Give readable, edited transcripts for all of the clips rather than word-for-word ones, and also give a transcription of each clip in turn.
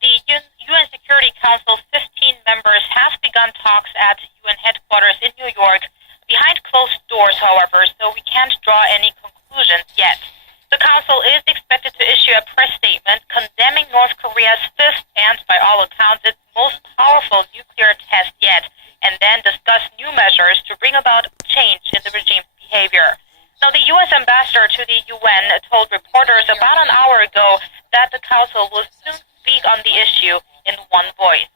the UN Security Council's 15 members have begun talks at UN headquarters in New York behind closed doors, however, so we can't draw any conclusions yet. The Council is expected to issue a press statement condemning North Korea's fifth and, by all accounts, its most powerful nuclear test yet, and then discuss new measures to bring about change in the regime's behavior. Now, the U.S. ambassador to the UN told reporters about an hour ago that the Council will soon speak on the issue in one voice.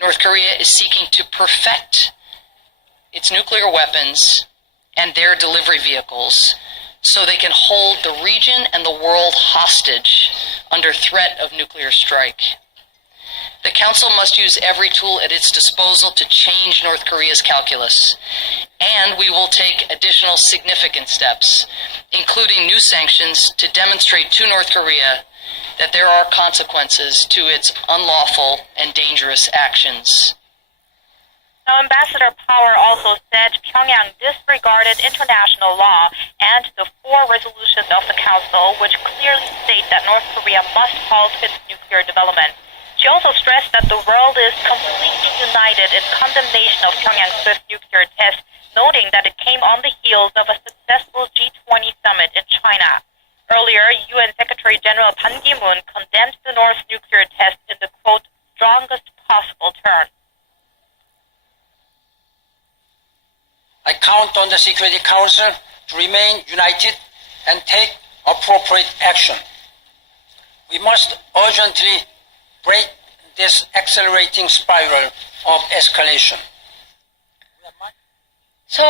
North Korea is seeking to perfect its nuclear weapons and their delivery vehicles so they can hold the region and the world hostage under threat of nuclear strike. The Council must use every tool at its disposal to change North Korea's calculus, and we will take additional significant steps, including new sanctions to demonstrate to North Korea that there are consequences to its unlawful and dangerous actions. Now, Ambassador Power also said Pyongyang disregarded international law and the 4 resolutions of the Council, which clearly state that North Korea must halt its nuclear development. She also stressed that the world is completely united in condemnation of Pyongyang's fifth nuclear test, noting that it came on the heels of a successful G20 summit in China. Earlier, UN Secretary General Ban Ki-moon condemned the North nuclear test in the, quote, strongest possible terms. I count on the Security Council to remain united and take appropriate action. We must urgently break this accelerating spiral of escalation. So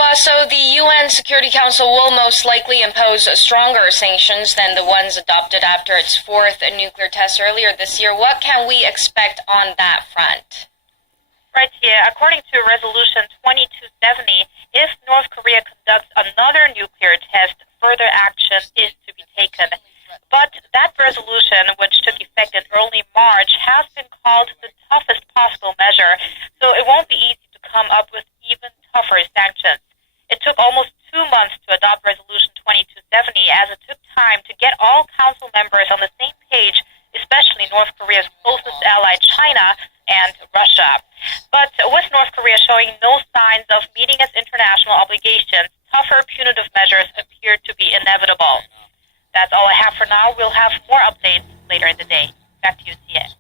the UN Security Council will most likely impose stronger sanctions than the ones adopted after its 4th nuclear test earlier this year. What can we expect on that front? Right here, according to Resolution 2270, if North Korea conducts another nuclear test, further action is to be taken. But that resolution, which took effect in early March, has been called the toughest possible measure, so it won't be easy to come up with even tougher sanctions. It took almost 2 months to adopt Resolution 2270, as it took time to get all Council members on the same page, especially North Korea's closest ally, China, and Russia. But with North Korea showing no signs of meeting its international obligations, tougher punitive measures appear to be inevitable. That's all I have for now. We'll have more updates later in the day. Back to you, Sia.